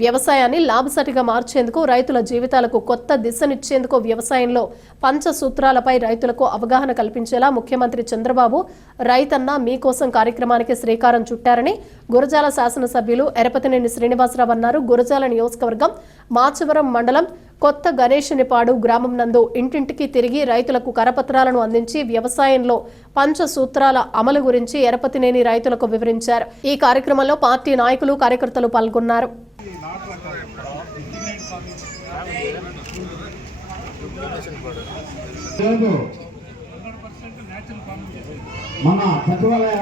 వ్యవసాయాన్ని లాభసాటిగా మార్చేందుకు, రైతుల జీవితాలకు కొత్త దిశనిచ్చేందుకు వ్యవసాయంలో పంచసూత్రాలపై రైతులకు అవగాహన కల్పించేలా ముఖ్యమంత్రి చంద్రబాబు రైతన్న మీకోసం కార్యక్రమానికి శ్రీకారం చుట్టారని గురజాల శాసనసభ్యులు ఎరపతినేని శ్రీనివాసరావు అన్నారు. గురజాల నియోజకవర్గం మాచవరం మండలం కొత్త గణేశునిపాడు గ్రామం నందు ఇంటింటికి తిరిగి రైతులకు కరపత్రాలను అందించి వ్యవసాయంలో పంచసూత్రాల అమలు గురించి ఎరపతినేని రైతులకు వివరించారు. ఈ కార్యక్రమంలో పార్టీ నాయకులు, కార్యకర్తలు పాల్గొన్నారు. మన సచివాలయ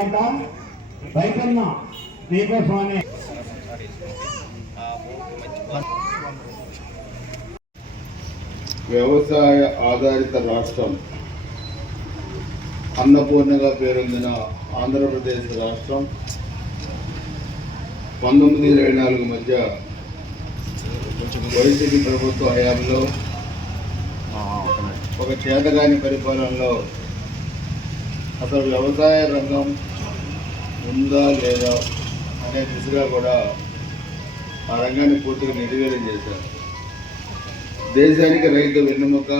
రైతన్న మీకోసమని వ్యవసాయ ఆధారిత రాష్ట్రం అన్నపూర్ణగా పేరొందిన ఆంధ్రప్రదేశ్ రాష్ట్రం 1924 మధ్య వైసీపీ ప్రభుత్వ హయాంలో ఒక చేతగాని పరిపాలనలో అసలు వ్యవసాయ రంగం ఉందా లేదా అనే దిశగా కూడా ఆ రంగాన్ని పూర్తిగా నిర్వీర్యం చేశారు. దేశానికి రైతు వెన్నెముక,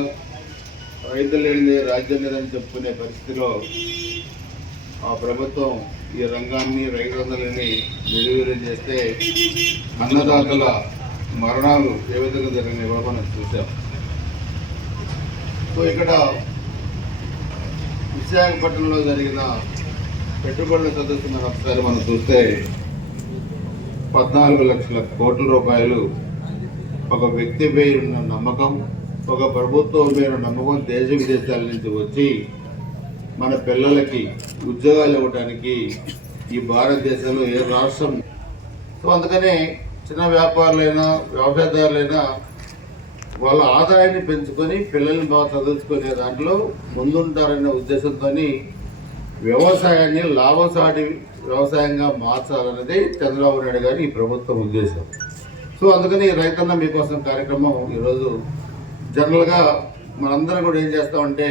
రైతు లేనిదే రాజ్యం లేదని చెప్పుకునే పరిస్థితిలో ఆ ప్రభుత్వం ఈ రంగాన్ని, రైతులందరినీ నిర్వీర్యం చేస్తే అన్నదాతల మరణాలు ఏ విధంగా జరిగినాయో మనం చూసాం. సో ఇక్కడ విశాఖపట్నంలో జరిగిన పెట్టుబడుల సదస్సు మనం ఒకసారి మనం చూస్తే 14 లక్షల కోట్ల రూపాయలు ఒక వ్యక్తిపై ఉన్న నమ్మకం, ఒక ప్రభుత్వం పైన నమ్మకం దేశ విదేశాల నుంచి వచ్చి మన పిల్లలకి ఉద్యోగాలు ఇవ్వడానికి ఈ భారతదేశంలో ఏ రాష్ట్రం. సో అందుకనే చిన్న వ్యాపారులైనా, వ్యవసాయదారులైనా వాళ్ళ ఆదాయాన్ని పెంచుకొని పిల్లల్ని బాగా చదువుకునే దాంట్లో ముందుంటారనే ఉద్దేశంతో వ్యవసాయాన్ని లాభసాటి వ్యవసాయంగా మార్చాలన్నది చంద్రబాబు నాయుడు గారి ఈ ప్రభుత్వం ఉద్దేశం. సో అందుకని రైతన్న మీకోసం కార్యక్రమం ఈరోజు జనరల్గా మనందరం కూడా ఏం చేస్తామంటే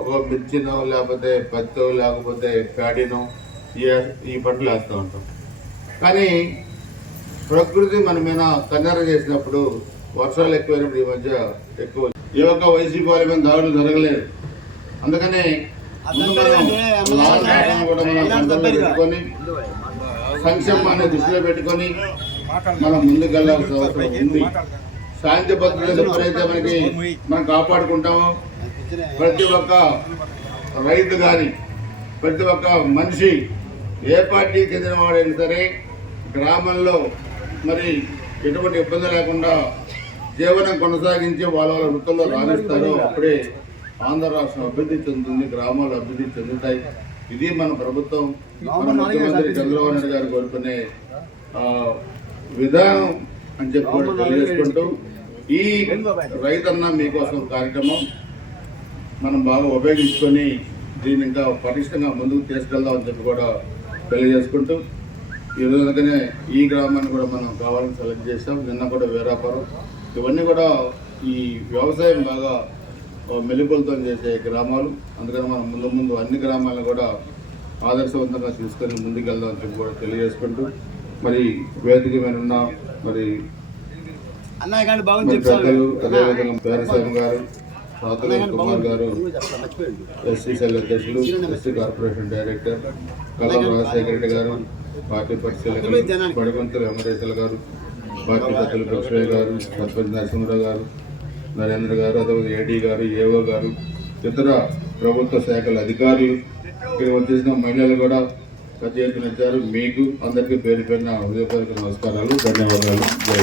ఒక మిర్చినో, లేకపోతే పత్తో, లేకపోతే ప్యాడీనో ఈ పంటలు వేస్తూ ఉంటాం. కానీ ప్రకృతి మన మీద కన్నెర చేసినప్పుడు వర్షాలు ఎక్కువైనప్పుడు ఈ మధ్య ఎక్కువ ఏ ఒక్క వైసీపీ వాళ్ళ మీద దాడులు జరగలేదు. అందుకనే కూడా మనం కంట్రోల్లో పెట్టుకొని సంక్షేమాన్ని దృష్టిలో పెట్టుకొని మనం ముందుకెళ్లాల్సిన అవసరం ఉంది. శాంతి భద్రతలు ఎప్పుడైతే మనం కాపాడుకుంటామో ప్రతి ఒక్క రైతు కానీ, ప్రతి ఒక్క మనిషి ఏ పార్టీకి చెందిన వాడైనా సరే గ్రామంలో మరి ఎటువంటి ఇబ్బంది లేకుండా జీవనం కొనసాగించి వాళ్ళ వృత్తుల్లో రాణిస్తారో అప్పుడే ఆంధ్ర రాష్ట్రం అభివృద్ధి చెందుతుంది, గ్రామాలు అభివృద్ధి చెందుతాయి. ఇది మన ప్రభుత్వం, మన ముఖ్యమంత్రి చంద్రబాబు నాయుడు గారు కోరుకునే విధానం అని చెప్పి కూడా తెలియజేసుకుంటూ ఈ రైతన్న మీకోసం కార్యక్రమం మనం బాగా ఉపయోగించుకొని దీన్ని ఇంకా పటిష్టంగా ముందుకు తీసుకెళ్దామని చెప్పి కూడా తెలియజేసుకుంటూ ఈరోజుగానే ఈ గ్రామాన్ని కూడా మనం కావాలని సెలెక్ట్ చేసాం. నిన్న కూడా వీరాపురం, ఇవన్నీ కూడా ఈ వ్యవసాయం బాగా మెలుగులతో చేసే గ్రామాలు. అందుకని మనం ముందు అన్ని గ్రామాలను కూడా ఆదర్శవంతంగా తీసుకొని ముందుకెళ్దామని చెప్పి కూడా తెలియజేసుకుంటూ మరి వేదిక మీద ఉన్న మరి పెద్దలు, అదేవిధంగా పేరస్వామి గారు, రాతుల కుమార్ గారు, ఎస్సీ సెల్ అధ్యక్షులు, ఎస్సీ కార్పొరేషన్ డైరెక్టర్ కల్లం రాజశేఖర రెడ్డి గారు, పార్టీ పరిశీలకులు పడిగొంతుల వెంకటేశ్వర గారు, పార్టీ పెద్దలు లక్ష్మయ్య గారు, సర్పంచ్ నరసింహరావు గారు, నరేంద్ర గారు, అదేవిధంగా ఏడీ గారు, ఏఓ గారు, ఇతర ప్రభుత్వ శాఖల అధికారులు, ఇక్కడ వచ్చేసిన మహిళలు కూడా పెద్ద ఎత్తున ఇచ్చారు. మీకు అందరికీ పేరు పేరున హృదయపూర్వక నమస్కారాలు, ధన్యవాదాలు. జై